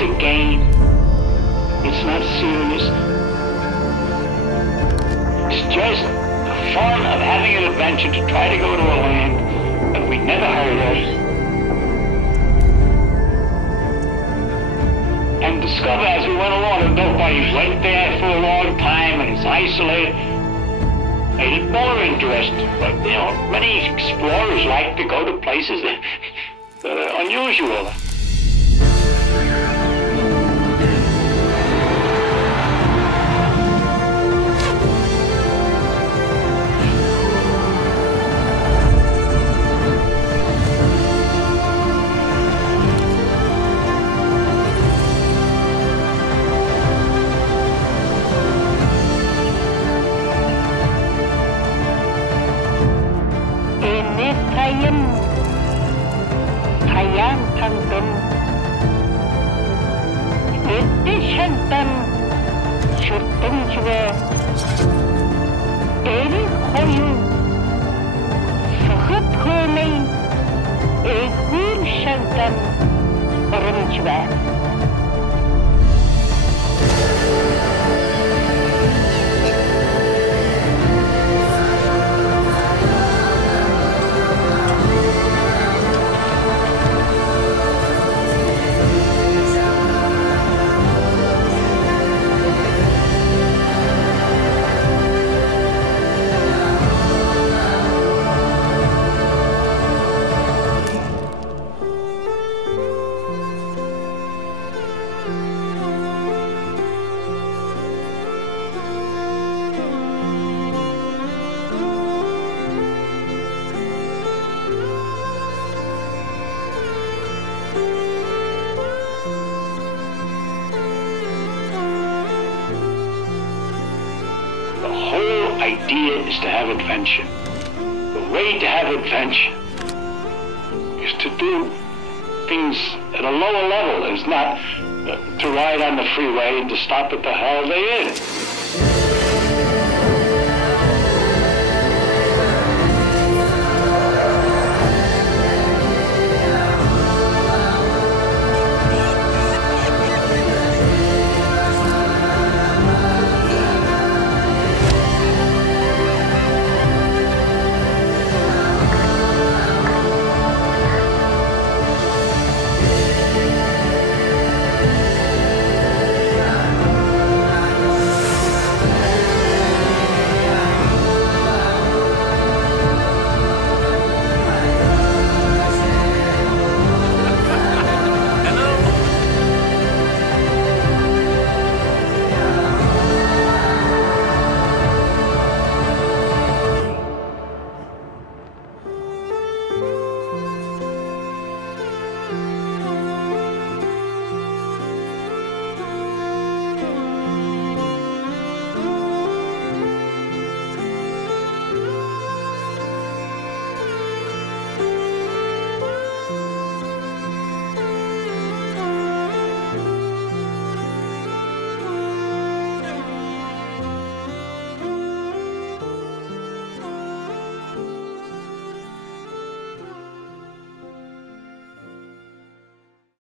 just a game. It's not serious. It's just a fun of having an adventure to try to go to a land that we never heard of and discover as we went along that nobody went there for a long time and it's isolated. Made it more interesting. But, you know, many explorers like to go to places that are unusual. Idea is to have adventure. The way to have adventure is to do things at a lower level. It's not to ride on the freeway and to stop at the Holiday Inn.